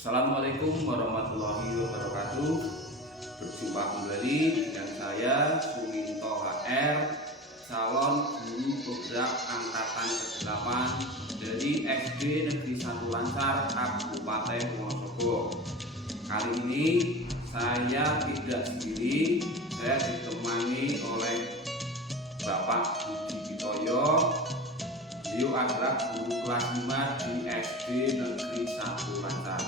Assalamualaikum warahmatullahi wabarakatuh. Berjumpa kembali dengan saya Suminto HR, calon guru penggerak angkatan ke-8 dari SD Negeri 1 Lancar Kabupaten Wonosobo. Kali ini saya tidak sendiri, saya ditemani oleh Bapak Budi Pitoyo. Beliau adalah guru kelas 5 di SD Negeri 1 Lancar.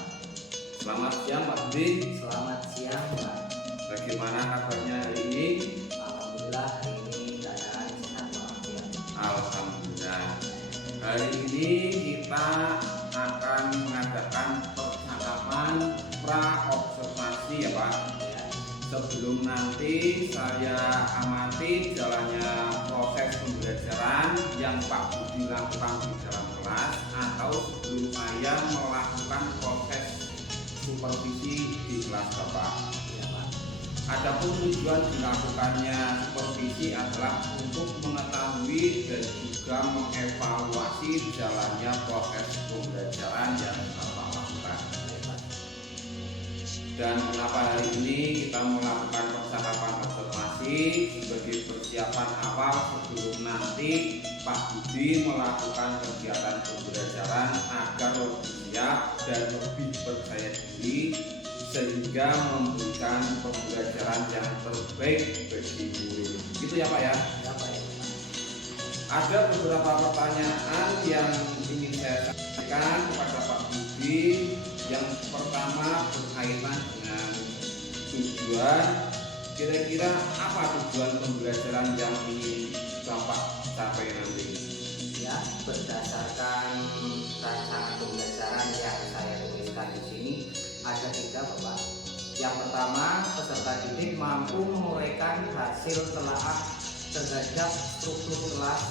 Selamat siang Pak Budi. Selamat siang Pak. Bagaimana kabarnya hari ini? Alhamdulillah hari ini keadaan sehat walafiat. Alhamdulillah. Hari ini kita akan mengadakan percakapan pra-observasi ya Pak. Ya. Sebelum nanti saya amati jalannya proses pembelajaran yang Pak Budi lakukan di dalam kelas, atau sebelum saya melakukan proses supervisi di kelas Bapak. Ya, Pak. Adapun tujuan dilakukannya supervisi adalah untuk mengetahui dan juga mengevaluasi jalannya proses pembelajaran yang Bapak lakukan. Ya, Pak. Dan kenapa hari ini kita melakukan percakapan observasi sebagai persiapan awal sebelum nanti Pak Budi melakukan kegiatan pembelajaran agar lebih siap dan lebih percaya diri sehingga memberikan pembelajaran yang terbaik bagi murid. Gitu ya Pak ya? Ya, Pak. Ya, Pak. Ada beberapa pertanyaan yang ingin saya sampaikan kepada Pak Budi. Yang pertama berkaitan dengan tujuan. Kira-kira apa tujuan pembelajaran yang ingin Bapak capai nanti? Ya, berdasarkan rancangan pembelajaran yang saya tuliskan di sini ada 3 Bapak. Yang pertama, peserta didik mampu menguraikan hasil telaah terhadap struktur kelas,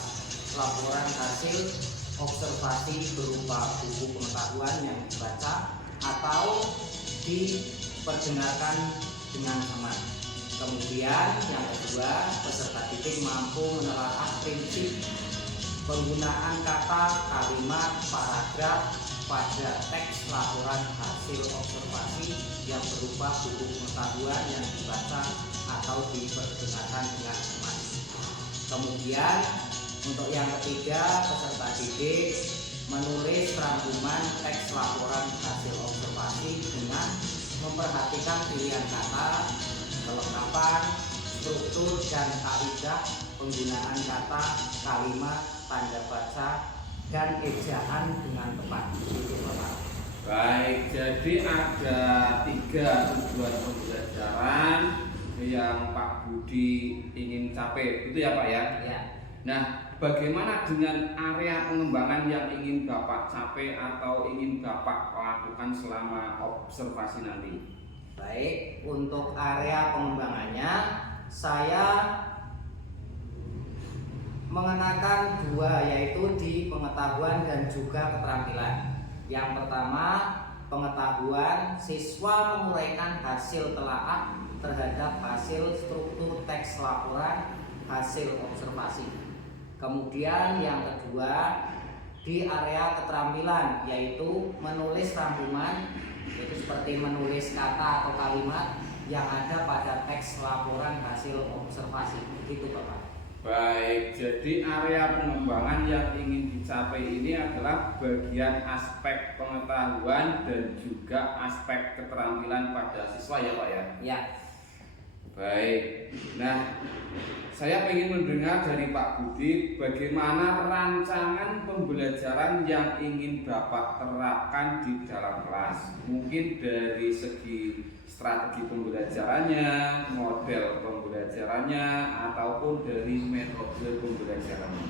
laporan hasil observasi berupa buku pengetahuan yang dibaca atau diperdengarkan dengan sama. Kemudian yang kedua, peserta didik mampu menelaah prinsip penggunaan kata, kalimat, paragraf pada teks laporan hasil observasi yang berupa buku pengetahuan yang dibaca atau diperdengarkan dengan sama. Kemudian untuk yang ketiga, peserta didik menulis rangkuman teks laporan hasil observasi dengan memperhatikan pilihan kata, kelengkapan, struktur dan kaidah penggunaan kata, kalimat, tanda baca, dan ejaan dengan tepat. Itu Bapak. Baik, jadi ada 3 tujuan pembelajaran yang Pak Budi ingin capai, itu ya Pak ya? Ya. Nah, bagaimana dengan area pengembangan yang ingin Bapak capai atau ingin Bapak lakukan selama observasi nanti? Baik, untuk area pengembangannya saya mengenakan 2, yaitu di pengetahuan dan juga keterampilan. Yang pertama, pengetahuan, siswa menguraikan hasil telaah terhadap hasil struktur teks laporan hasil observasi. Kemudian yang kedua, di area keterampilan, yaitu menulis rangkuman, yaitu seperti menulis kata atau kalimat yang ada pada teks laporan hasil observasi. Begitu Bapak. Baik, jadi area pengembangan yang ingin dicapai ini adalah bagian aspek pengetahuan dan juga aspek keterampilan pada siswa ya Pak ya? Ya. Baik, nah saya ingin mendengar dari Pak Budi bagaimana rancangan pembelajaran yang ingin Bapak terapkan di dalam kelas. Mungkin dari segi strategi pembelajarannya, model pembelajarannya, ataupun dari metode pembelajarannya.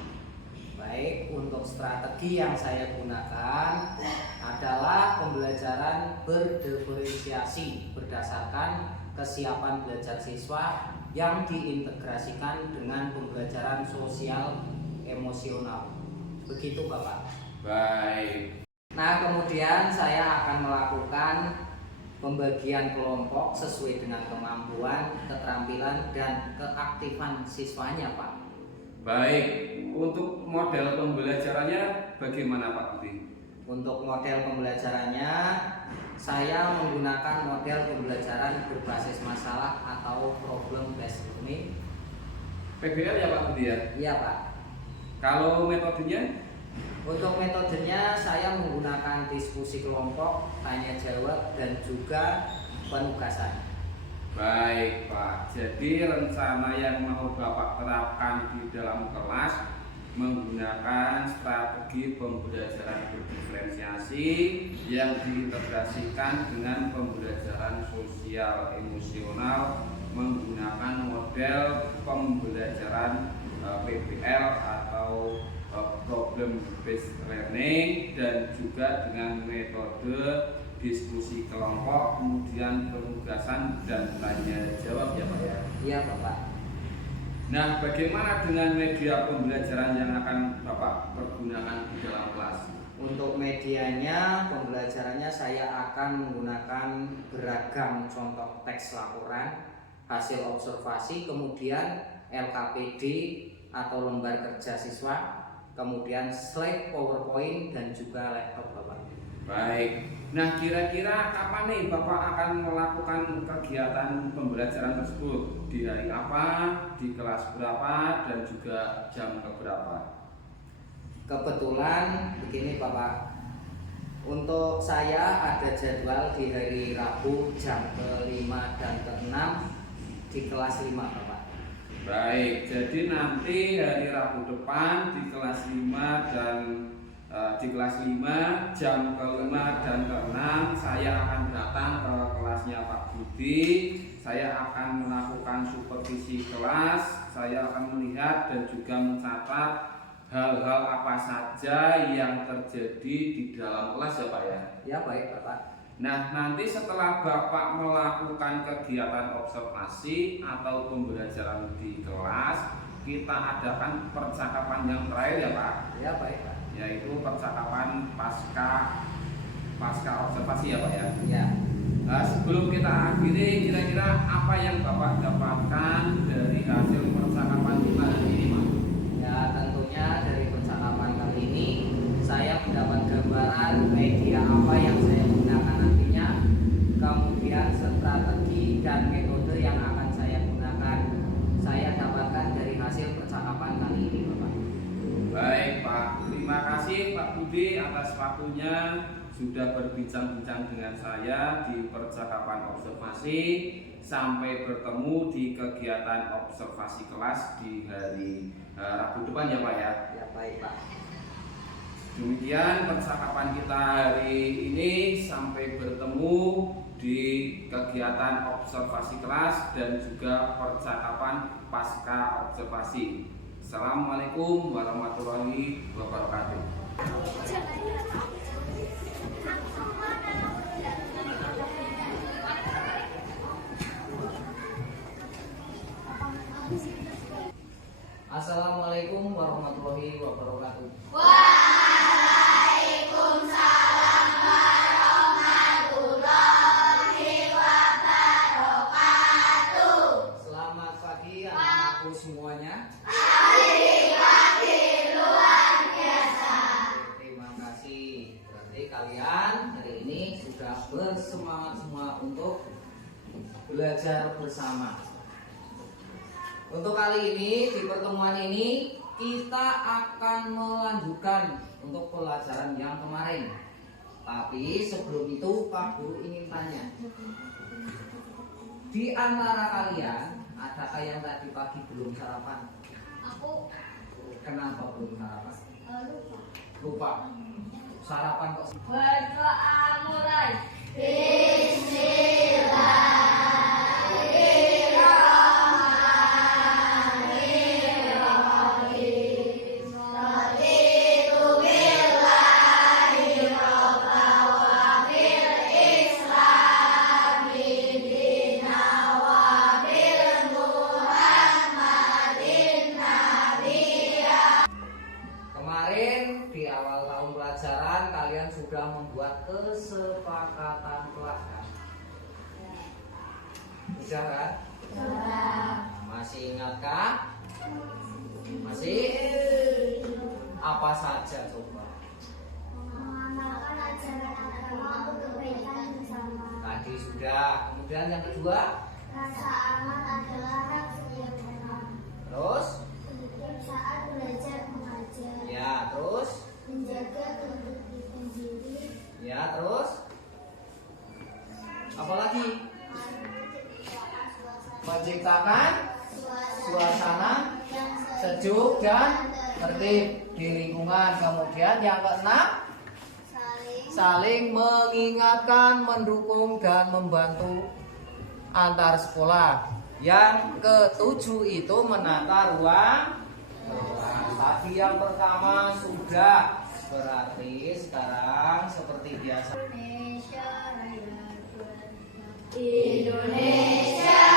Baik, untuk strategi yang saya gunakan adalah pembelajaran berdiferensiasi berdasarkan kesiapan belajar siswa yang diintegrasikan dengan pembelajaran sosial emosional. Begitu Bapak. Baik. Nah, kemudian saya akan melakukan pembagian kelompok sesuai dengan kemampuan, keterampilan, dan keaktifan siswanya Pak. Baik, untuk model pembelajarannya bagaimana Pak Budi? Untuk model pembelajarannya saya menggunakan model pembelajaran berbasis masalah atau problem based learning. PBL ya Pak Budi ya? Iya Pak. Kalau metodenya? Untuk metodenya saya menggunakan diskusi kelompok, tanya jawab, dan juga penugasan. Baik Pak, jadi rencana yang mau Bapak terapkan di dalam kelas menggunakan strategi pembelajaran berdiferensiasi yang diintegrasikan dengan pembelajaran sosial emosional menggunakan model pembelajaran PBL atau problem based learning dan juga dengan metode diskusi kelompok, kemudian penugasan dan tanya jawab ya Pak ya. Iya Bapak. Nah, bagaimana dengan media pembelajaran yang akan Bapak pergunakan di dalam kelas? Untuk medianya, pembelajarannya saya akan menggunakan beragam contoh teks laporan, hasil observasi, kemudian LKPD atau lembar kerja siswa, kemudian slide PowerPoint dan juga laptop Bapak. Baik. Nah, kira-kira kapan nih Bapak akan melakukan kegiatan pembelajaran tersebut? Di hari apa, di kelas berapa, dan juga jam berapa? Kebetulan begini Bapak, untuk saya ada jadwal di hari Rabu jam ke-5 dan ke-6 di kelas 5 Bapak. Baik, jadi nanti hari Rabu depan di kelas 5 dan di kelas 5 jam ke-5 dan ke-6 saya akan datang ke kelasnya Pak Budi. Saya akan melakukan supervisi kelas, saya akan melihat dan juga mencatat hal-hal apa saja yang terjadi di dalam kelas ya Pak ya. Ya baik Bapak. Nah, nanti setelah Bapak melakukan kegiatan observasi atau pembelajaran di kelas, kita adakan percakapan yang terakhir ya Pak. Ya baik Pak. Yaitu percakapan pasca observasi ya Pak ya. Ya. Nah, sebelum kita akhiri, kira-kira apa yang Bapak dapatkan dari hasil percakapan kita hari ini Pak? Ya tentunya dari percakapan kali ini saya mendapat gambaran media apa yang saya gunakan nantinya, kemudian strategi dan metode yang akan saya gunakan. Saya dapatkan dari hasil percakapan kali ini Bapak. Baik Pak, terima kasih Pak Budi atas waktunya sudah berbincang-bincang dengan saya di percakapan observasi. Sampai bertemu di kegiatan observasi kelas di hari Rabu depan ya Pak ya. Ya baik Pak. Demikian percakapan kita hari ini, sampai bertemu di kegiatan observasi kelas dan juga percakapan pasca observasi. Assalamualaikum warahmatullahi wabarakatuh. Assalamualaikum warahmatullahi wabarakatuh. Waalaikumsalam warahmatullahi wabarakatuh. Selamat pagi anak-anakku semuanya. Hari pagi luar biasa. Terima kasih. Berarti kalian hari ini sudah bersemangat semua untuk belajar bersama. Untuk kali ini, di pertemuan ini kita akan melanjutkan untuk pelajaran yang kemarin. Tapi sebelum itu Pak Guru ingin tanya, di antara kalian adakah yang tadi pagi belum sarapan? Aku Kenapa belum sarapan? lupa. Lupa. Sarapan kok? Berdoa mulai. Bismillahirrahmanirrahim. Raditu billahi robba wa bil islami dina wa bil muhammadin nabiyya. Kemarin di awal tahun pelajaran kalian sudah membuat kesepakatan kelas kan? Sudah kan? Nah, masih ingatkah? Masih? Apa saja coba? Mengamalkan ajaran agama untuk kebaikan bersama. Sudah. Kemudian yang kedua, Rasa aman adalah hak setiap orang. terus, Tertib saat belajar mengajar. ya terus, Menjaga ketertiban diri. ya terus. Apalagi menciptakan suasana yang sejuk dan tertib di lingkungan. Kemudian yang keenam, saling mengingatkan, mendukung dan membantu antar sekolah. Yang ketujuh itu menata ruang kelas. Tadi yang pertama sudah, berarti sekarang seperti biasa. Indonesia Raya. Indonesia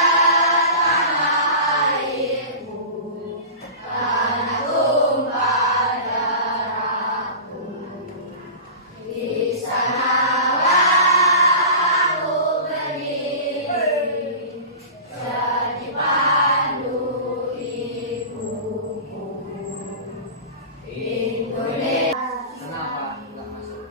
tanah airku, tanah tumpah darahku. Di sanalah aku berdiri, jadi pandu ibuku. Indonesia. Kenapa nggak masuk?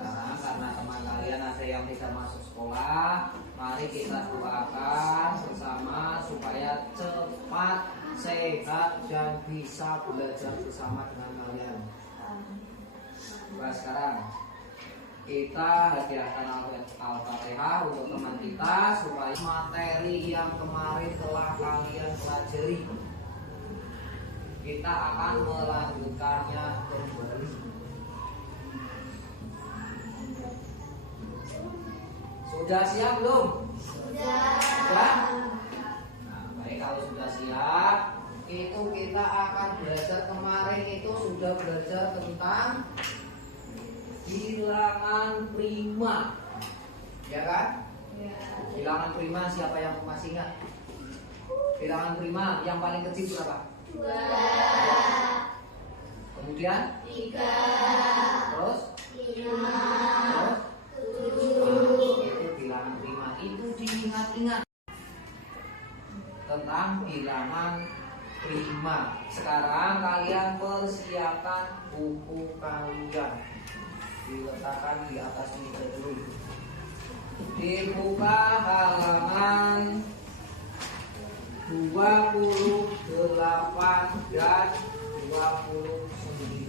Sekarang karena teman kalian ada yang tidak masuk sekolah, mari kita doakan bersama supaya cepat, sehat dan bisa belajar bersama dengan kalian. Nah, sekarang kita hadiahkan Al-Fatihah untuk teman kita supaya materi yang kemarin telah kalian pelajari kita akan melanjutkannya kembali. Sudah siap belum? Sudah. Nah, baik, kalau sudah siap, itu kita akan belajar. Kemarin itu sudah belajar tentang bilangan prima, ya kan? Bilangan prima, siapa yang masih ingat? Bilangan prima yang paling kecil berapa? 2. Kemudian 3. terus 5. terus itu bilangan prima. Itu diingat-ingat tentang bilangan prima. Sekarang kalian persiapkan buku kalian, diletakkan di atas meja dulu. Dibuka halaman 28 dan 29.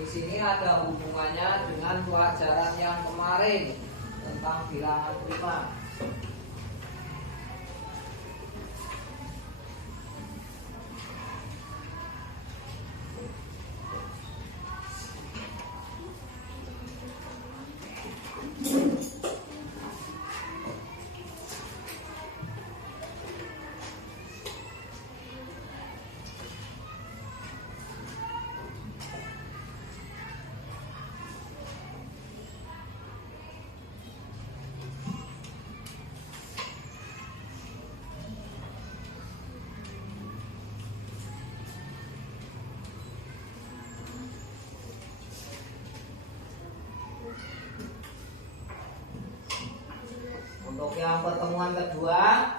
Di sini ada hubungannya dengan pelajaran yang kemarin tentang bilangan prima. Untuk yang pertemuan kedua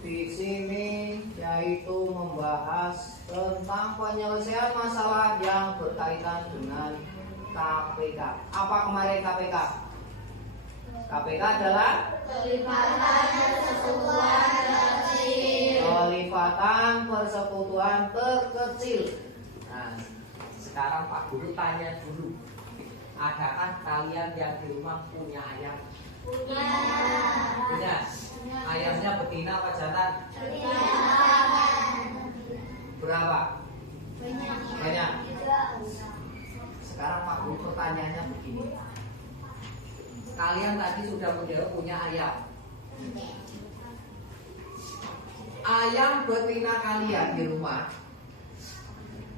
di sini yaitu membahas tentang penyelesaian masalah yang berkaitan dengan KPK. Apa kemarin KPK? KPK adalah Kelipatan persekutuan terkecil. kelipatan persekutuan terkecil. Nah, sekarang Pak Guru tanya dulu, adakah kalian yang di rumah punya ayam? Punya. Punya. Ayamnya betina apa jantan? Berapa? Banyak. Sekarang Pak Guru pertanyaannya begini. Kalian tadi sudah menjawab punya ayam. Ayam betina kalian di rumah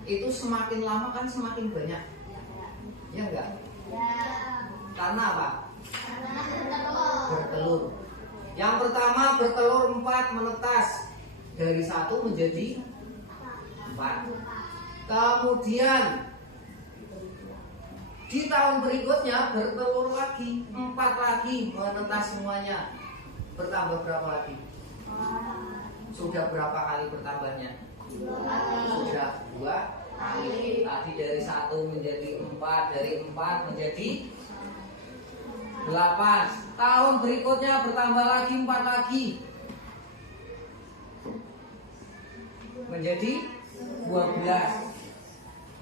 itu semakin lama kan semakin banyak. Ya enggak? Karena apa? Bertelur. Yang pertama bertelur 4 menetas dari 1 menjadi 4. Kemudian di tahun berikutnya bertelur lagi 4 lagi menetas semuanya. Bertambah berapa lagi? Sudah berapa kali bertambahnya? Sudah 2 kali lipat. tadi dari 1 menjadi 4, dari 4 menjadi 8. Tahun berikutnya bertambah lagi 4 lagi menjadi 12.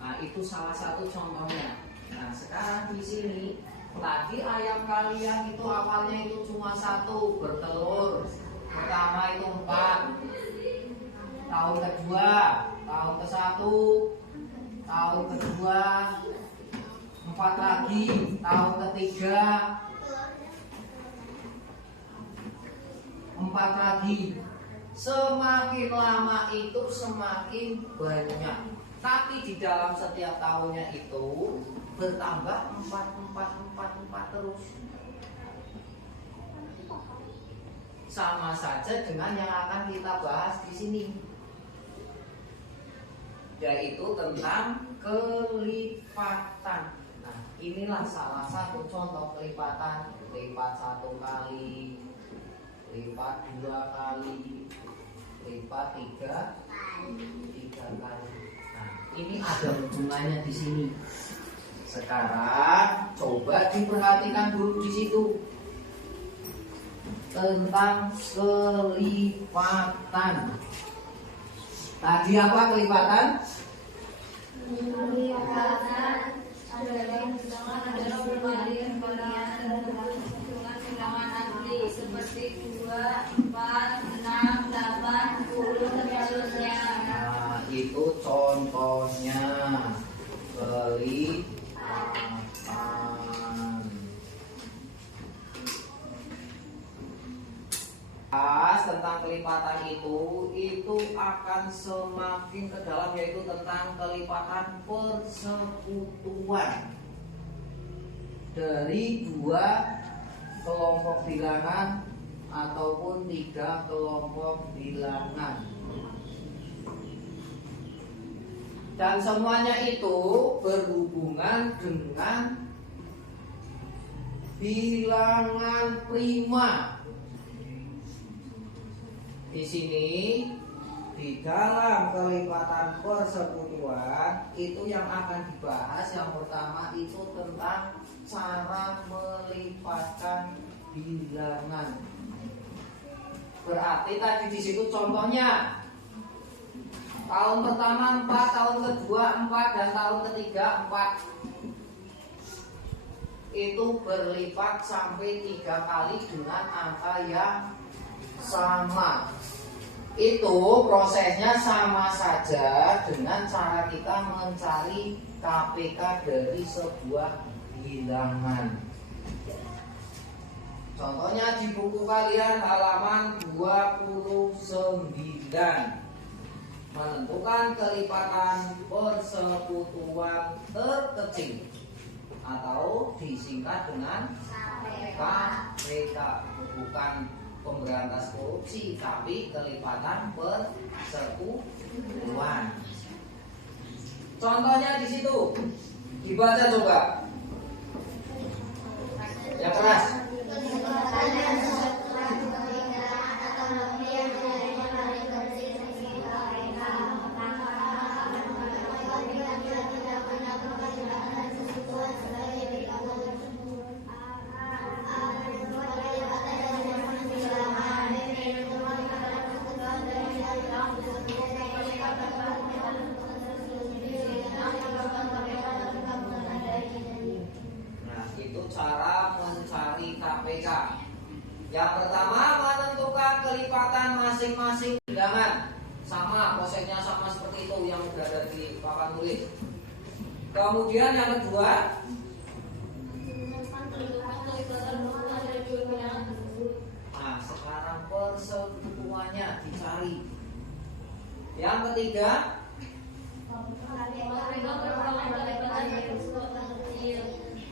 Nah, itu salah satu contohnya. Nah, sekarang di sini tadi ayam kalian itu awalnya itu cuma 1 bertelur. Pertama itu 4. Tahun kedua, tahun ke-1, tahun kedua 4 lagi, tahun ketiga 4 lagi. Semakin lama itu semakin banyak. Tapi di dalam setiap tahunnya itu bertambah 4 terus. Sama saja dengan yang akan kita bahas di sini, yaitu tentang kelipatan. Nah, inilah salah satu contoh kelipatan. Lipat 1 kali, lipat 2 kali, lipat 3 kali. Nah, ini ada hubungannya di sini. Sekarang coba diperhatikan dulu di situ tentang kelipatan. Tadi apa kelipatan? Kelipatan adalah perbandingan hitungan bilangan asli seperti 2, 4, 6, 8, 10 dan seterusnya. Nah, itu contohnya kelipatan. Tentang kelipatan itu akan semakin ke dalam, yaitu tentang kelipatan persekutuan dari 2 kelompok bilangan ataupun 3 kelompok bilangan. Dan semuanya itu berhubungan dengan bilangan prima. Di sini di dalam kelipatan persekutuan itu yang akan dibahas yang pertama itu tentang cara melipatkan bilangan. Berarti tadi di situ contohnya tahun pertama 4, tahun kedua 4, dan tahun ketiga 4. Itu berlipat sampai 3 kali dengan angka yang sama. Itu prosesnya sama saja dengan cara kita mencari KPK dari sebuah bilangan. Contohnya di buku kalian halaman 29. Menentukan kelipatan persekutuan terkecil atau disingkat dengan KPK. Bukan pemberantas korupsi, tapi kelipatan persekutuan. Contohnya di situ, dibaca coba. Yang keras. Cara mencari KPK. Yang pertama, menentukan kelipatan masing-masing bilangan. Sama, prosesnya sama seperti itu yang sudah ada di papan tulis. Kemudian yang kedua, nah sekarang persekutuannya dicari. Yang ketiga,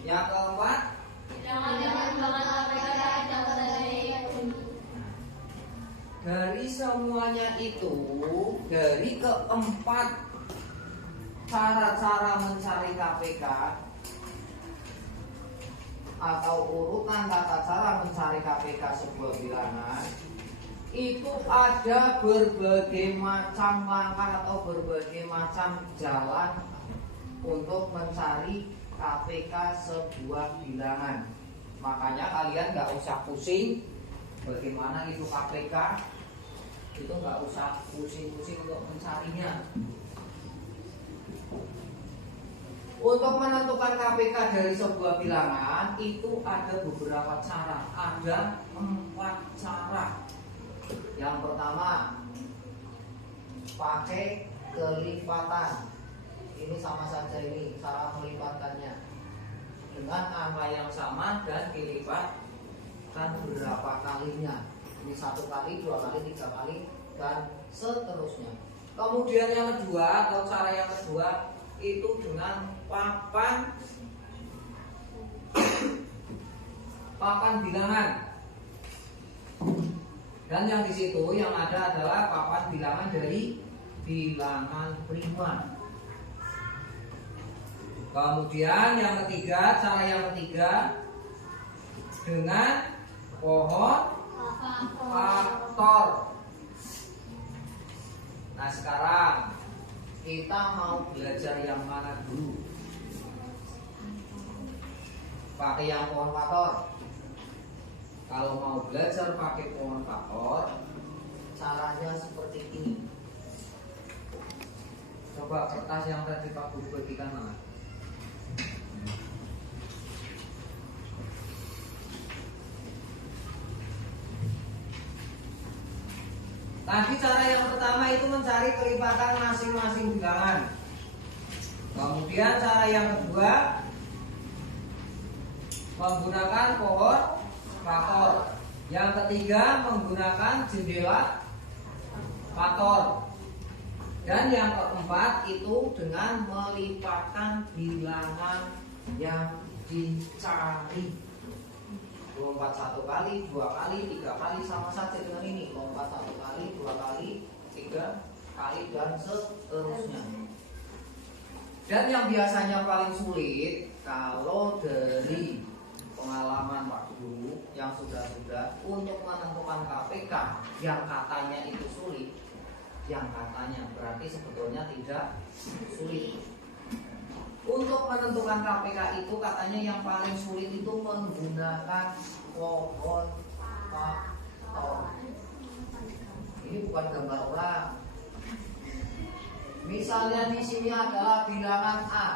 yang keempat, dari semuanya itu, dari keempat cara-cara mencari KPK atau urutan tata cara mencari KPK sebuah bilangan, itu ada berbagai macam langkah atau berbagai macam jalan untuk mencari KPK sebuah bilangan. Makanya kalian nggak usah pusing bagaimana itu KPK, itu nggak usah pusing-pusing untuk mencarinya. Untuk menentukan KPK dari sebuah bilangan itu ada beberapa cara, ada 4 cara. Yang pertama, pakai kelipatan. Ini sama saja, ini cara melipatkannya dengan angka yang sama dan dilipatkan berapa kalinya. Ini 1 kali, 2 kali, 3 kali dan seterusnya. Kemudian yang kedua atau cara yang kedua itu dengan papan bilangan. Dan yang di situ yang ada adalah papan bilangan dari bilangan prima. Kemudian yang ketiga, cara yang ketiga dengan pohon faktor. Nah sekarang kita mau belajar yang mana dulu? Pakai yang pohon faktor. Kalau mau belajar pakai pohon faktor, caranya seperti ini. Coba kertas yang tadi Pak Guru bagikan mana? Tadi cara yang pertama itu mencari kelipatan masing-masing bilangan. Kemudian cara yang kedua menggunakan pohon faktor. Yang ketiga menggunakan jendela faktor. Dan yang keempat itu dengan melipatkan bilangan yang dicari. Lompat 1 kali, 2 kali, 3 kali sama saja dengan ini. Lompat 1 kali, 2 kali, 3 kali dan seterusnya. Dan yang biasanya paling sulit kalau dari pengalaman Pak Guru yang sudah untuk menentukan KPK yang katanya itu sulit, yang katanya berarti sebetulnya tidak sulit. Untuk menentukan KPK itu katanya yang paling sulit itu menggunakan pohon faktor. Ini bukan gambar orang. Misalnya di sini adalah bilangan A.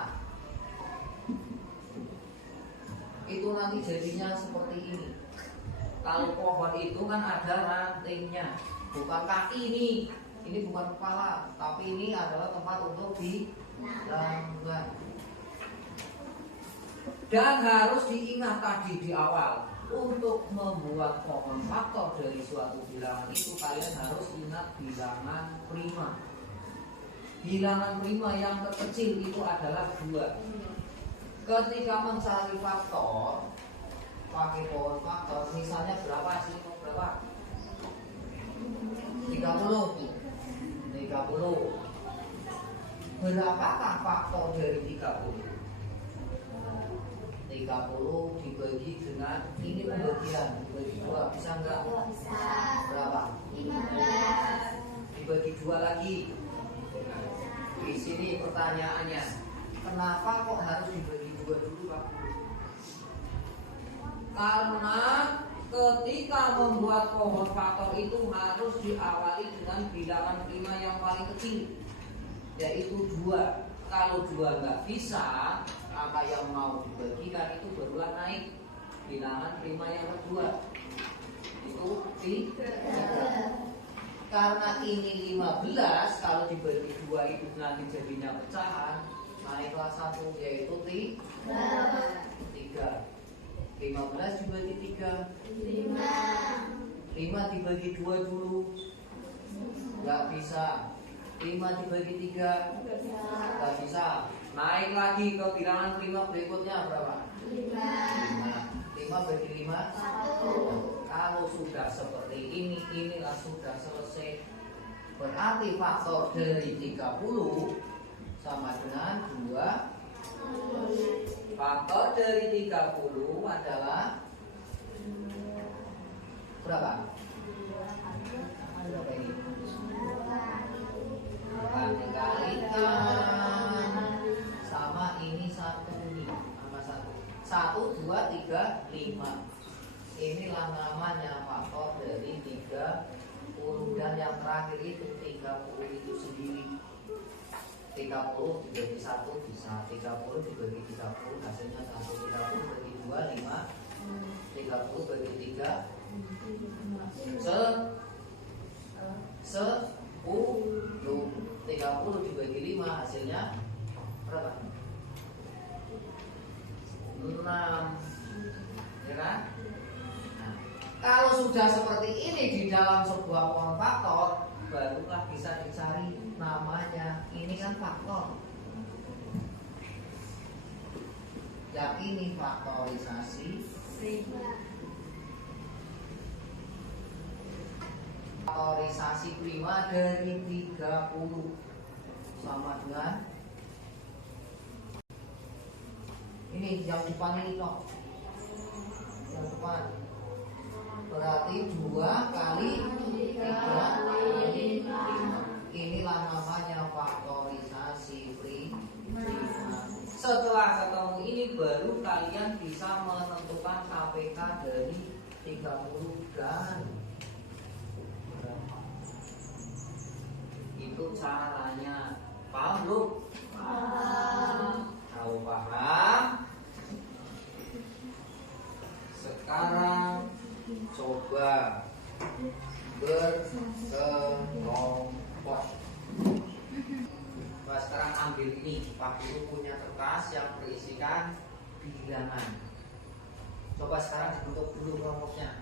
Itu nanti jadinya seperti ini. Kalau pohon itu kan ada rantingnya, bukan kaki ini. Ini bukan kepala, tapi ini adalah tempat untuk bilangan. Dan harus diingat tadi di awal, untuk membuat pohon faktor dari suatu bilangan itu kalian harus ingat bilangan prima. Bilangan prima yang terkecil itu adalah 2. Ketika mencari faktor pakai pohon faktor, misalnya berapa sih? Berapa? 30. Berapakah faktor dari 30? 30 dibagi dengan ini pembagian dibagi 2 bisa enggak? Bisa. Berapa? 15. Dibagi 2 lagi. Di sini pertanyaannya, kenapa kok harus dibagi 2 dulu Pak? Karena ketika membuat pohon faktor itu harus diawali dengan bilangan prima yang paling kecil, yaitu 2. Kalau 2 nggak bisa, angka yang mau dibagikan itu barulah naik bilangan prima yang kedua. Itu 3. Karena ini 15, kalau dibagi 2 itu nanti jadinya pecahan, naiklah 1 yaitu 3. 15 dibagi 3 5 dibagi 2 dulu nggak bisa. 5 dibagi 3 nggak bisa. Naik lagi ke bilangan prima berikutnya berapa? 5 bagi 5 1. Kalau sudah seperti ini, inilah sudah selesai. Berarti faktor dari 30 sama dengan 2. Faktor dari 30 adalah berapa? Berapa ini? Bukan dikalikan sama ini 1 bisa 30 dibagi 30 hasilnya 1. 30 bagi 2 5, 30 bagi 3 10, 30 dibagi 5 hasilnya berapa? 6, ya kan? Nah, kalau sudah seperti ini di dalam sebuah form faktor, barulah bisa dicari namanya. Ini kan faktor. Yang ini faktorisasi faktorisasi prima dari 30 sama dengan ini yang depan ini toh. Yang depan berarti 2 kali 3. Inilah namanya faktorisasi prima. Setelah ketemu ini baru kalian bisa menentukan KPK dari 30 dan itu caranya. Paham belum? Kalau paham, sekarang coba berkelompok. Nah, sekarang ambil ini. Pak Guru punya kertas yang berisikan bilangan. Coba sekarang dibentuk dulu kelompoknya.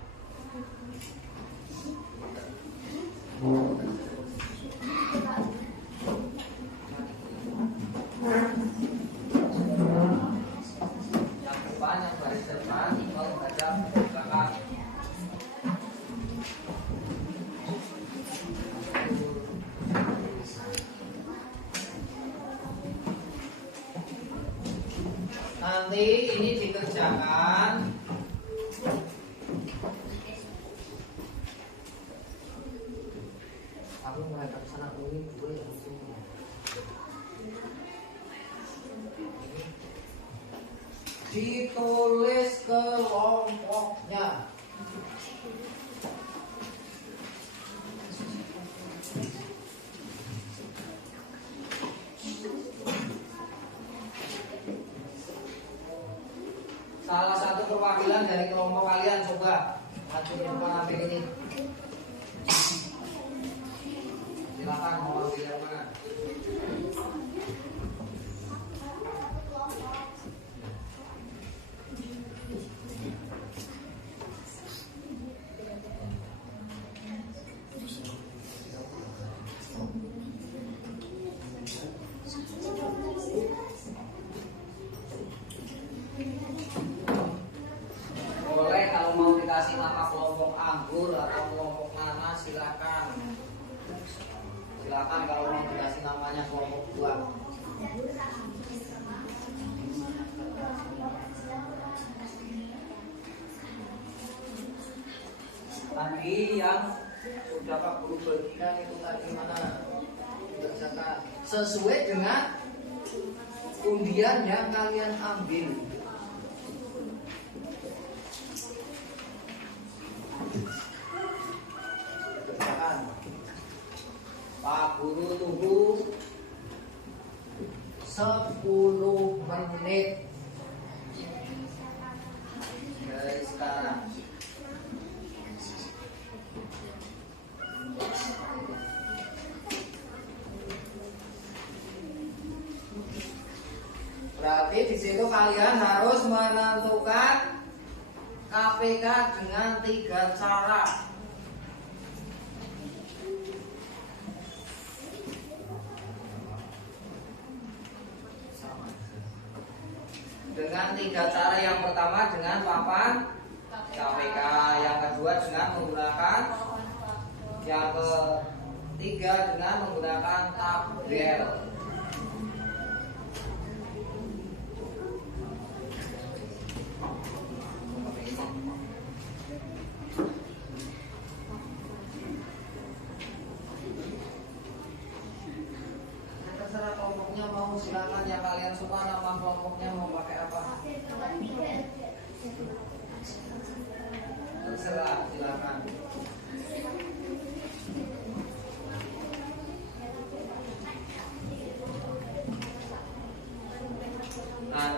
Yang depan, yang baris depan, kalau baca belakang. Nanti ini dikerjakan aku mulai ke sana ini gue langsung ditulis kelompoknya. Salah satu perwakilan dari kelompok kalian coba maju ke depan ambil ini. Silakan mau ambil yang mana? Boleh kalau mau dikasih nama kelompok anggur atau kelompok nanas silakan. Silakan kalau mau dikasih namanya kelompok buah. Tadi yang sudah Pak Guru bagikan itu tadi mana? Kerjakan sesuai dengan undian yang kalian ambil. Kerjakan. Pak Guru tunggu 10 menit dari sekarang. Berarti di situ kalian harus menentukan KPK dengan 3 cara. Dengan 3 cara, yang pertama dengan papan KPK, yang kedua dengan menggunakan, yang ketiga dengan menggunakan tabel. Terserah kelompoknya mau, silakan yang kalian suka nama kelompoknya mau pakai apa. Terserah, silakan.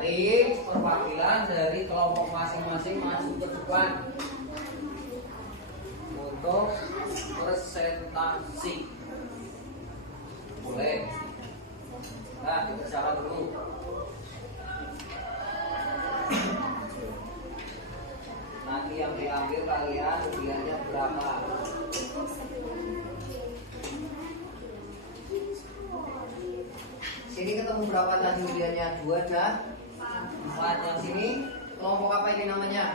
Nanti perwakilan dari kelompok masing-masing maju ke depan untuk presentasi. Boleh. Nah, dikerjakan dulu. Nanti yang diambil kalian nilainya berapa? Sini ketemu berapa tadi nilainya? 2 dan 4. Yang sini kelompok apa ini namanya?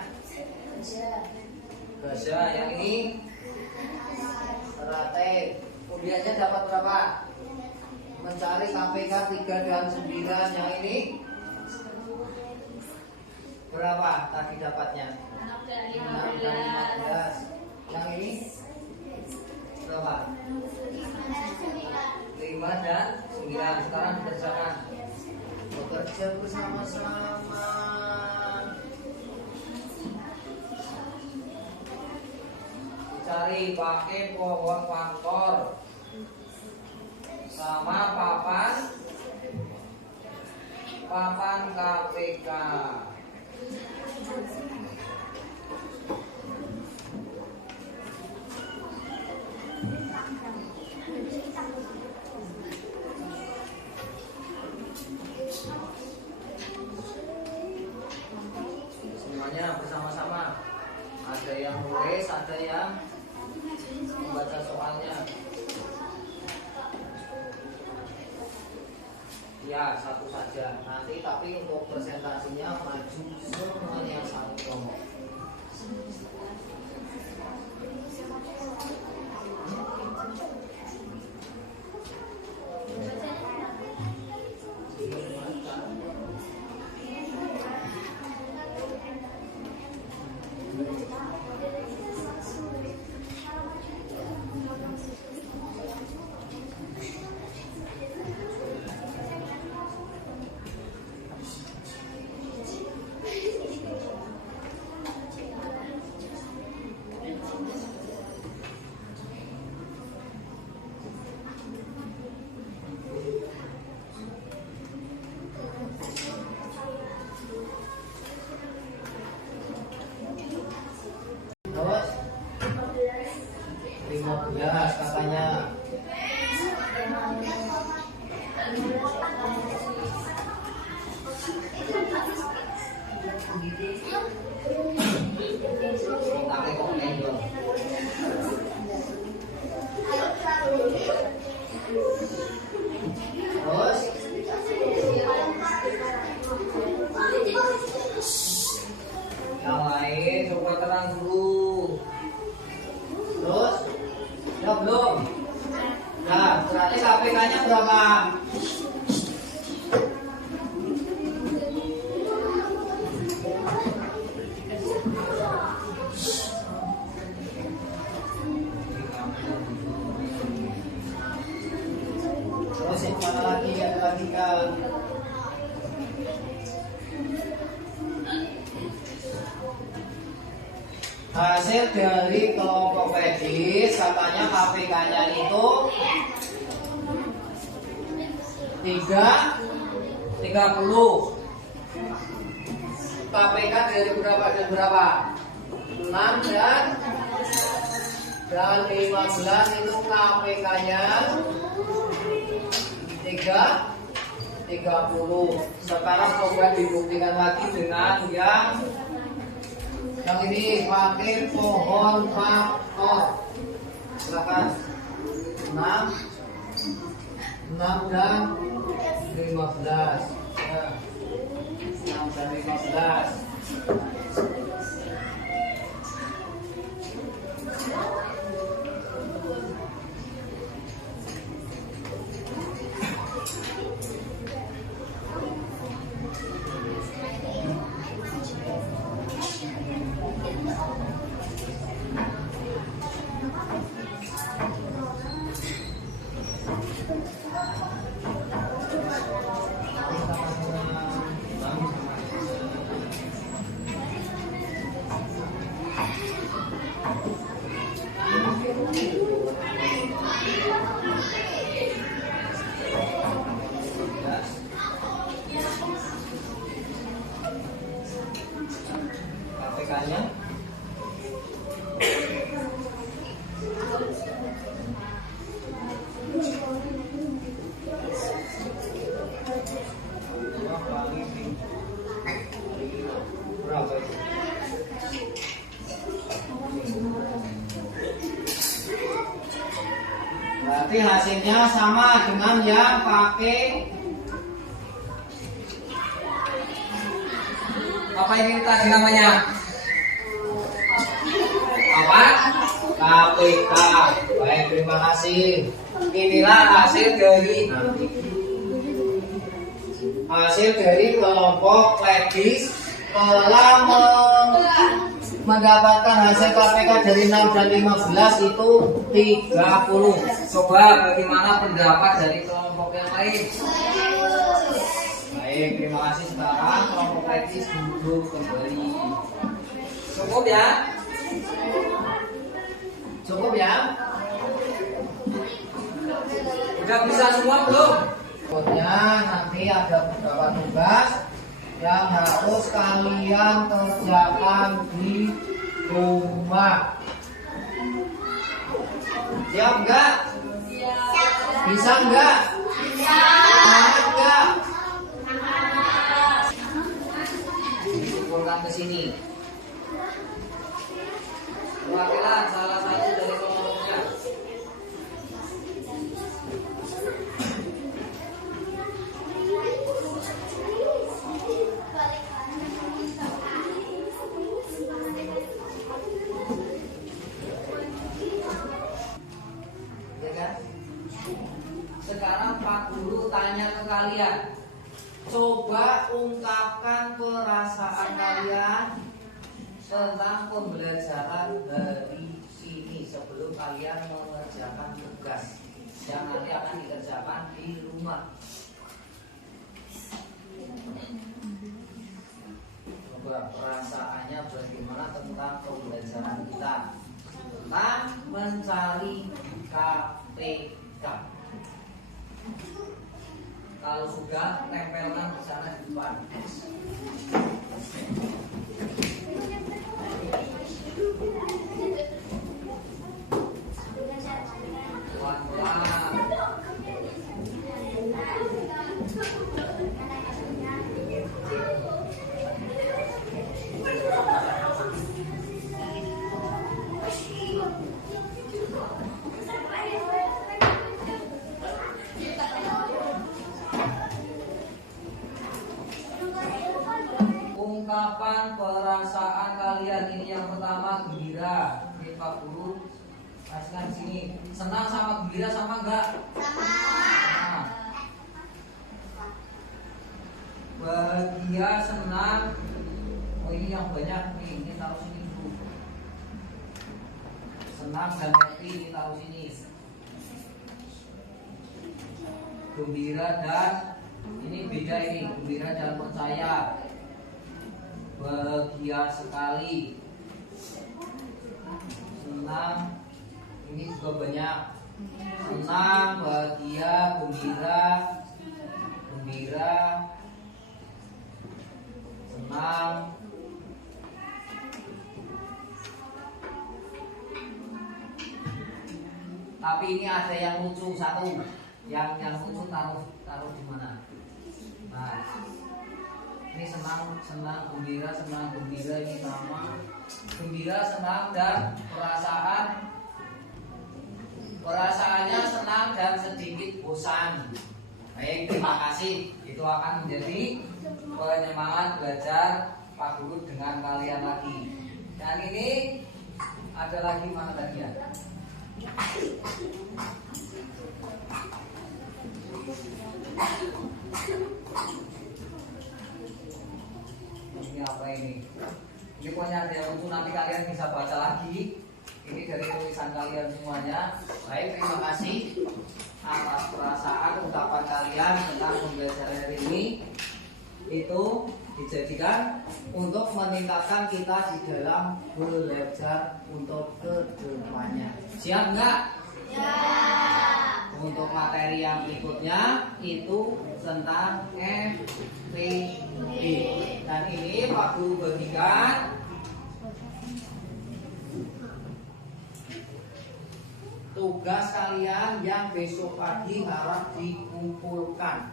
Gajah. Yang ini Serate. Kemudiannya dapat berapa? Mencari KPK 3 dan 9. Yang ini berapa tadi dapatnya? 6 dan 15. Yang ini berapa? 5 dan 9. Sekarang dikerjakan. Bekerja bersama-sama. Cari pakai pohon faktor sama papan KPK. Semuanya bersama-sama. Ada yang nulis, ada yang membaca soalnya. Ya, satu saja. Nanti tapi untuk presentasinya maju semuanya satu kelompok. Terus 15 katanya. Pakai komen dong. Terus yang lain coba terang dulu. Terus ya belum. Nah, berarti KPK-nya berapa? Terus yang mana lagi yang dibagikan? Hasil dari kelompok medis katanya KPK-nya itu 30. KPK dari berapa dan berapa? 6 dan 15 itu KPK-nya 30. Sekarang coba dibuktikan lagi dengan yang ini pakai pohon faktor. Silakan. 6 dan 15. Ya. 6 dan 15. IPK-nya. Berapa itu? Berarti hasilnya sama dengan yang pakai apa ini tadi namanya? Apa? KPK. Baik, terima kasih. Inilah hasil dari kelompok Legis telah mendapatkan hasil KPK dari 6 dan 15 itu 30. Coba bagaimana pendapat dari kelompok yang lain? Baik, terima kasih. Sekarang kelompok Legis duduk kembali. Cukup ya? Cukup ya? Udah bisa semua belum? Pokoknya nanti ada beberapa tugas yang harus kalian kerjakan di rumah. Siap enggak? Bisa enggak? Semangat enggak? Kumpulkan ke sini. Perwakilan salah satu dari kelompoknya. Ya kan? Sekarang Pak Guru tanya ke kalian. Coba ungkapkan perasaan kalian tentang pembelajaran hari ini sebelum kalian mengerjakan tugas yang nanti akan dikerjakan di rumah. Coba perasaannya bagaimana tentang pembelajaran kita tentang mencari KPK. Kalau sudah, tempelkan di sana di depan. Ungkapan perasaan kalian ini yang pertama gembira. Ini Pak Guru kasihkan sini. Senang sama gembira sama enggak? Sama. Bahagia, senang. Oh ini yang banyak nih. Ini taruh sini dulu. Senang dan happy ini taruh sini. Gembira dan ini beda ini. Gembira dan percaya. Bahagia sekali, senang, ini juga banyak. Senang, bahagia, gembira, senang. Tapi ini ada yang lucu satu, yang lucu taruh di mana? Nah. Ini senang, gembira ini sama. Gembira, senang dan perasaannya senang dan sedikit bosan. Baik, terima kasih. Itu akan menjadi penyemangat belajar Pak Guru dengan kalian lagi. Dan ini ada lagi mana tadi ya? Ini apa ini? Ini pokoknya ada yang lucu, nanti kalian bisa baca lagi. Ini dari tulisan kalian semuanya. Baik, terima kasih atas perasaan ungkapan kalian tentang pembelajaran hari ini. Itu dijadikan untuk meningkatkan kita di dalam belajar untuk kedepannya. Siap enggak? Untuk materi yang berikutnya itu tentang FPD. Dan ini Pak Guru bagikan tugas kalian yang besok pagi harap dikumpulkan.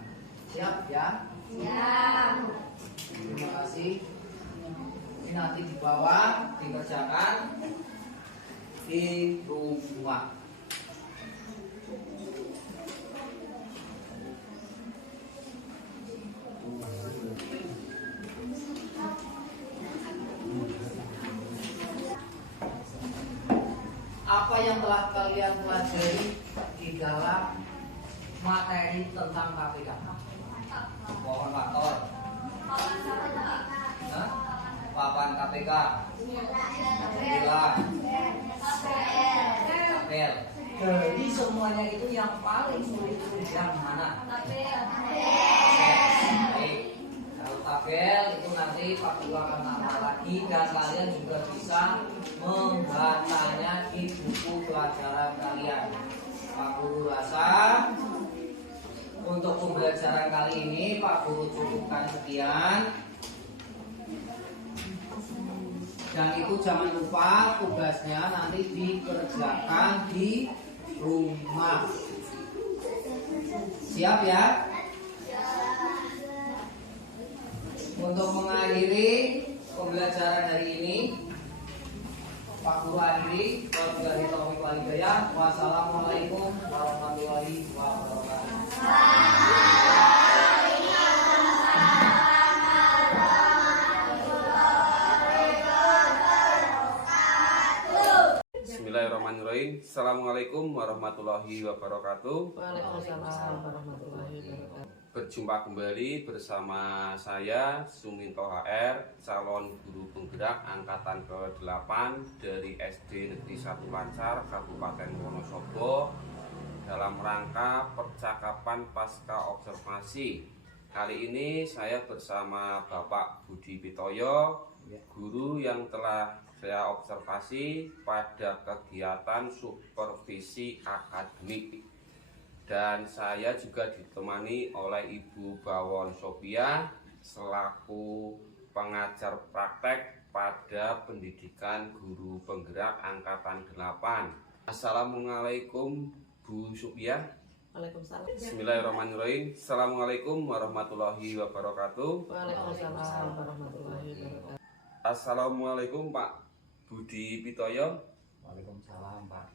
Siap ya? Siap. Terima kasih. Ini nanti dibawa, dikerjakan di rumah. Apa yang telah kalian pelajari di dalam materi tentang KPK? Pohon faktor. Hah? Papan KPK. Nilai. Tabel. Jadi semuanya itu yang paling sulit itu yang mana? Baik. Kalau tabel itu nanti Pak Guru akan nambah lagi dan kalian juga bisa membacanya di buku pelajaran kalian. Pak Guru rasa untuk pembelajaran kali ini Pak Guru cukupkan sekian. Dan itu jangan lupa tugasnya nanti dikerjakan di rumah. Siap ya? Untuk mengakhiri pembelajaran hari ini, Pak Guru akhiri. Wabillahi taufiq wal hidayah. Wassalamualaikum warahmatullahi wabarakatuh. Bismillahirrahmanirrahim. Assalamualaikum warahmatullahi wabarakatuh. Waalaikumsalam warahmatullahi wabarakatuh. Berjumpa kembali bersama saya Suminto HR, calon guru penggerak angkatan ke-8 dari SD Negeri 1 Lancar, Kabupaten Wonosobo, dalam rangka percakapan pasca observasi. Kali ini saya bersama Bapak Budi Pitoyo, guru yang telah saya observasi pada kegiatan supervisi akademik. Dan saya juga ditemani oleh Ibu Bawon Sophia selaku pengajar praktek pada pendidikan guru penggerak angkatan 8. Assalamualaikum Bu Sophia. Waalaikumsalam. Bismillahirrahmanirrahim. Assalamualaikum warahmatullahi wabarakatuh. Waalaikumsalam warahmatullahi wabarakatuh. Assalamualaikum Pak Budi Pitoyo. Waalaikumsalam Pak.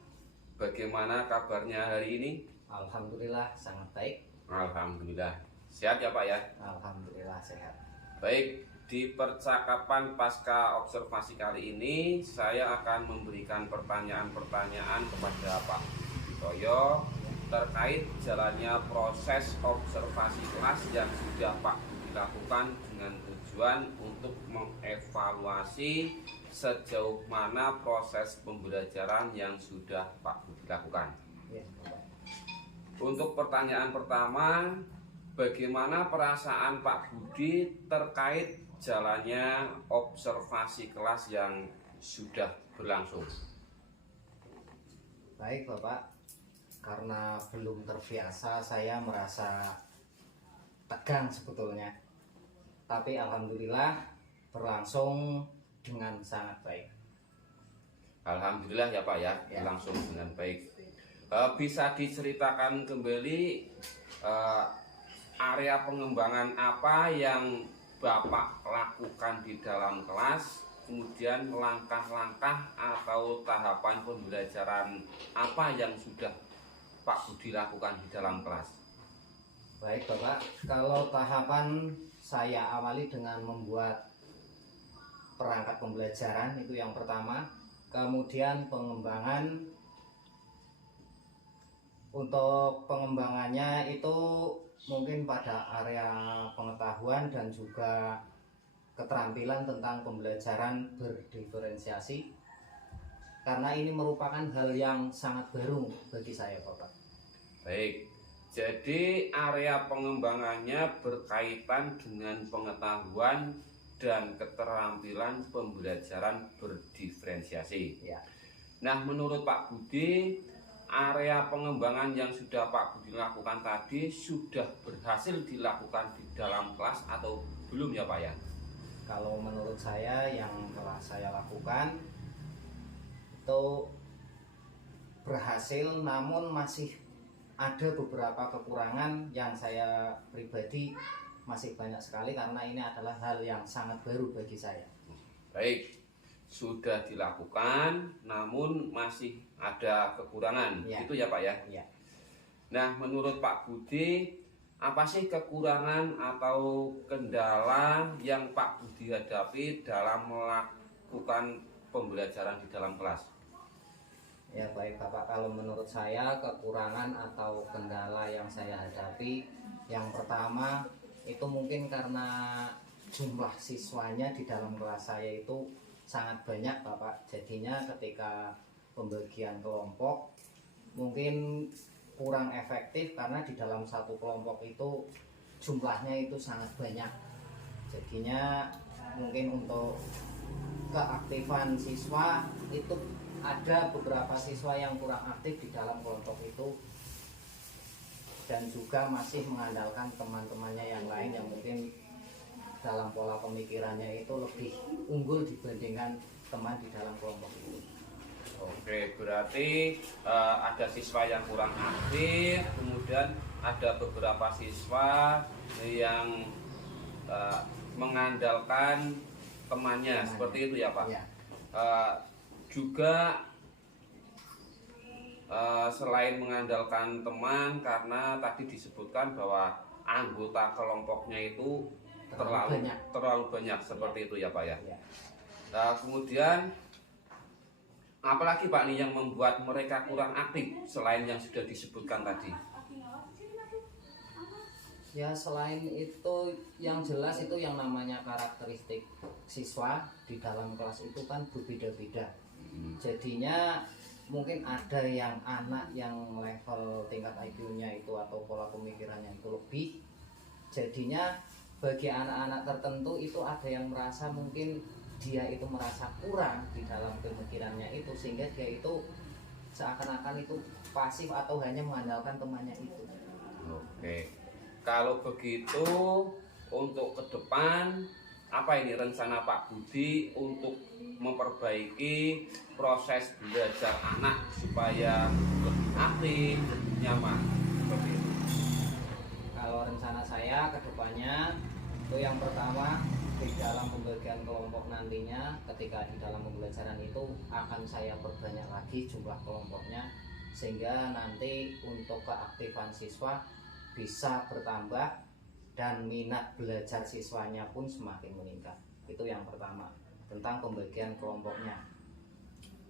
Bagaimana kabarnya hari ini? Alhamdulillah sangat baik. Alhamdulillah. Sehat ya Pak ya? Alhamdulillah sehat. Baik, di percakapan pasca observasi kali ini saya akan memberikan pertanyaan-pertanyaan kepada Pak Pitoyo terkait jalannya proses observasi kelas yang sudah Pak Budi lakukan dengan tujuan untuk mengevaluasi sejauh mana proses pembelajaran yang sudah Pak Budi lakukan. Ya, Bapak. Untuk pertanyaan pertama, bagaimana perasaan Pak Budi terkait jalannya observasi kelas yang sudah berlangsung? Baik Bapak, karena belum terbiasa saya merasa tegang sebetulnya. Tapi alhamdulillah berlangsung dengan sangat baik. Alhamdulillah ya Pak ya, berlangsung dengan baik. Bisa diceritakan kembali area pengembangan apa yang Bapak lakukan di dalam kelas, kemudian langkah-langkah atau tahapan pembelajaran apa yang sudah Pak Budi lakukan di dalam kelas? Baik Bapak, kalau tahapan saya awali dengan membuat perangkat pembelajaran, itu yang pertama. Kemudian pengembangan. Untuk pengembangannya itu mungkin pada area pengetahuan dan juga keterampilan tentang pembelajaran berdiferensiasi, karena ini merupakan hal yang sangat baru bagi saya Bapak. Baik, jadi area pengembangannya berkaitan dengan pengetahuan dan keterampilan pembelajaran berdiferensiasi. Ya. Nah, menurut Pak Budi, area pengembangan yang sudah Pak Budi lakukan tadi sudah berhasil dilakukan di dalam kelas atau belum ya Pak ya? Kalau menurut saya yang telah saya lakukan itu berhasil, namun masih ada beberapa kekurangan yang saya pribadi masih banyak sekali karena ini adalah hal yang sangat baru bagi saya. Baik, sudah dilakukan namun masih ada kekurangan, Ya. gitu ya Pak ya? Ya. Nah, menurut Pak Budi, apa sih kekurangan atau kendala yang Pak Budi hadapi dalam melakukan pembelajaran di dalam kelas? Ya baik Bapak, kalau menurut saya kekurangan atau kendala yang saya hadapi, yang pertama itu mungkin karena jumlah siswanya di dalam kelas saya itu sangat banyak Bapak. Jadinya ketika pembagian kelompok mungkin kurang efektif karena di dalam satu kelompok itu jumlahnya itu sangat banyak. Jadinya mungkin untuk keaktifan siswa itu ada beberapa siswa yang kurang aktif di dalam kelompok itu dan juga masih mengandalkan teman-temannya yang lain yang mungkin dalam pola pemikirannya itu lebih unggul dibandingkan teman di dalam kelompok itu. Oke, berarti ada siswa yang kurang aktif, kemudian ada beberapa siswa yang mengandalkan temannya, seperti itu ya Pak? Ya. Juga selain mengandalkan teman, karena tadi disebutkan bahwa anggota kelompoknya itu terlalu banyak seperti itu ya Pak ya. Nah, kemudian apalagi Pak nih yang membuat mereka kurang aktif selain yang sudah disebutkan tadi? Ya selain itu yang jelas itu yang namanya karakteristik siswa di dalam kelas itu kan berbeda-beda. Jadinya mungkin ada yang anak yang level tingkat IQ-nya itu atau pola pemikirannya itu lebih. Jadinya bagi anak-anak tertentu itu ada yang merasa mungkin dia itu merasa kurang di dalam pemikirannya itu sehingga dia itu seakan-akan itu pasif atau hanya mengandalkan temannya itu. Oke. Kalau begitu untuk ke depan apa ini rencana Pak Budi untuk memperbaiki proses belajar anak supaya lebih aktif, lebih nyaman seperti itu? Kalau rencana saya ke depannya itu yang pertama di dalam pembagian kelompok nantinya ketika di dalam pembelajaran itu akan saya perbanyak lagi jumlah kelompoknya sehingga nanti untuk keaktifan siswa bisa bertambah dan minat belajar siswanya pun semakin meningkat. Itu yang pertama tentang pembagian kelompoknya.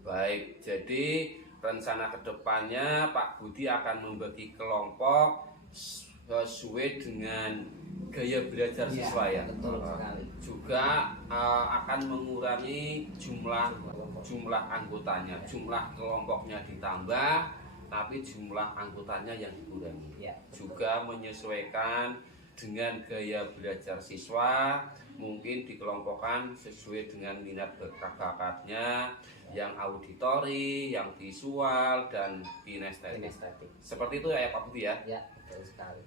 Baik, jadi rencana kedepannya Pak Budi akan membagi kelompok sesuai dengan gaya belajar siswa ya. Betul sekali. Juga akan mengurangi jumlah anggotanya, jumlah kelompoknya ditambah, tapi jumlah anggotanya yang dikurangi. Ya, juga menyesuaikan dengan gaya belajar siswa, mungkin dikelompokkan sesuai dengan minat bakatnya, yang auditori, yang visual, dan kinestetik. Seperti itu ya Pak Budi ya? Ya, betul sekali.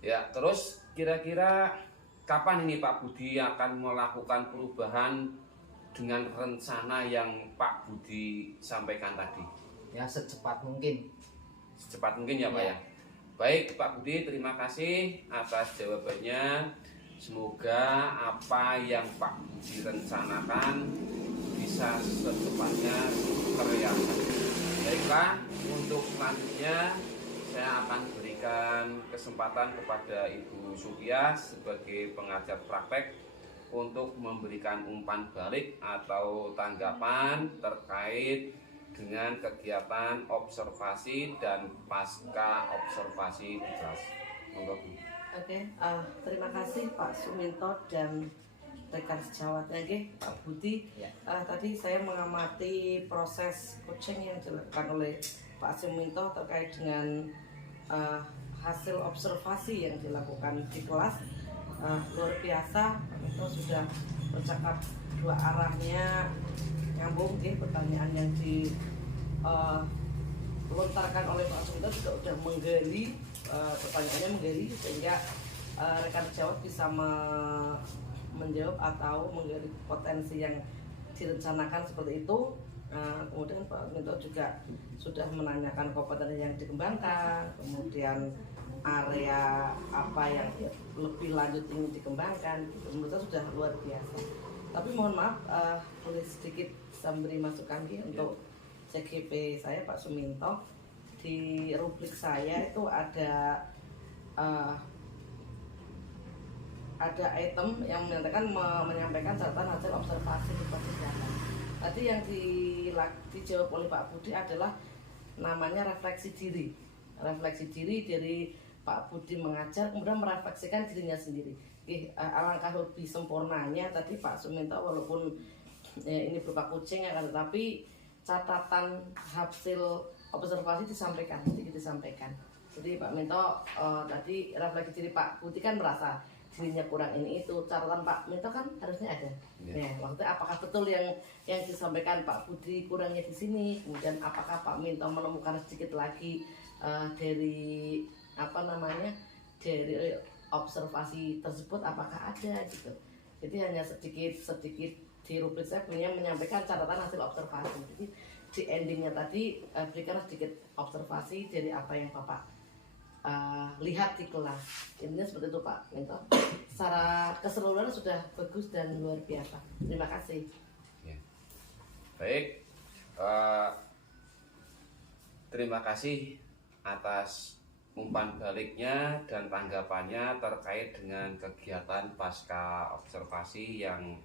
Ya, terus kira-kira kapan ini Pak Budi akan melakukan perubahan dengan rencana yang Pak Budi sampaikan tadi? Ya, secepat mungkin. Secepat mungkin ya Pak ya? Baik Pak Budi, terima kasih atas jawabannya. Semoga apa yang Pak Budi rencanakan bisa secepatnya terrealisasi. Baiklah, untuk selanjutnya saya akan berikan kesempatan kepada Ibu Supiah sebagai pengajar praktek untuk memberikan umpan balik atau tanggapan terkait dengan kegiatan observasi dan pasca observasi di kelas. Monggo Bu. Oke, terima kasih Pak Suminto dan rekan sejawatnya Pak Budi. Ya. Tadi saya mengamati proses coaching yang dilakukan oleh Pak Suminto terkait dengan hasil observasi yang dilakukan di kelas. Luar biasa, itu sudah bercakap dua arahnya nyambung. Pertanyaan yang dilontarkan oleh Pak Suminto juga sudah menggali, pertanyaannya menggali sehingga rekan sejawat bisa menjawab atau menggali potensi yang direncanakan seperti itu. Kemudian Pak Minto juga sudah menanyakan kompetensi yang dikembangkan, kemudian area apa yang lebih lanjut ingin dikembangkan. Menurut saya sudah luar biasa. Tapi mohon maaf, boleh sedikit saya beri masukan untuk CGP saya Pak Suminto. Di rubrik saya itu ada item yang menyampaikan catatan hasil observasi di persidangan. Tadi yang dijawab oleh Pak Budi adalah namanya refleksi diri. Refleksi diri dari Pak Budi mengajar, kemudian merefleksikan dirinya sendiri. Alangkah lebih sempurnanya tadi Pak Suminto, walaupun ini berupa kucing ya kan, tetapi catatan hasil observasi disampaikan, sedikit disampaikan. Jadi Pak Minto tadi refleksi diri Pak Budi kan merasa dirinya kurang ini itu, catatan Pak Minto kan harusnya ada. Nah, maksudnya apakah betul yang disampaikan Pak Budi kurangnya di sini? Kemudian apakah Pak Minto menemukan sedikit lagi dari dari observasi tersebut apakah ada gitu. Jadi hanya sedikit di rubrik saya punya menyampaikan catatan hasil observasi. Jadi di endingnya tadi berikan sedikit observasi dari apa yang Bapak lihat di kelas. Intinya seperti itu Pak Minto. Secara keseluruhan sudah bagus dan luar biasa. Terima kasih. Ya. Baik, terima kasih atas umpan baliknya dan tanggapannya terkait dengan kegiatan pasca observasi yang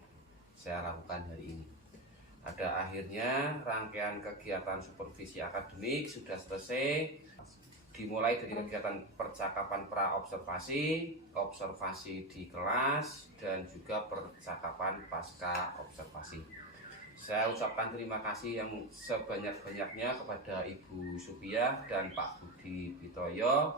saya lakukan hari ini. Pada akhirnya rangkaian kegiatan supervisi akademik sudah selesai, dimulai dari kegiatan percakapan pra-observasi, observasi di kelas, dan juga percakapan pasca observasi. Saya ucapkan terima kasih yang sebanyak-banyaknya kepada Ibu Supiah dan Pak Budi Pitoyo.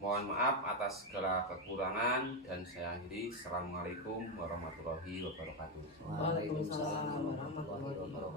Mohon maaf atas segala kekurangan dan saya akhiri. Assalamualaikum warahmatullahi wabarakatuh. Waalaikumsalam warahmatullahi wabarakatuh.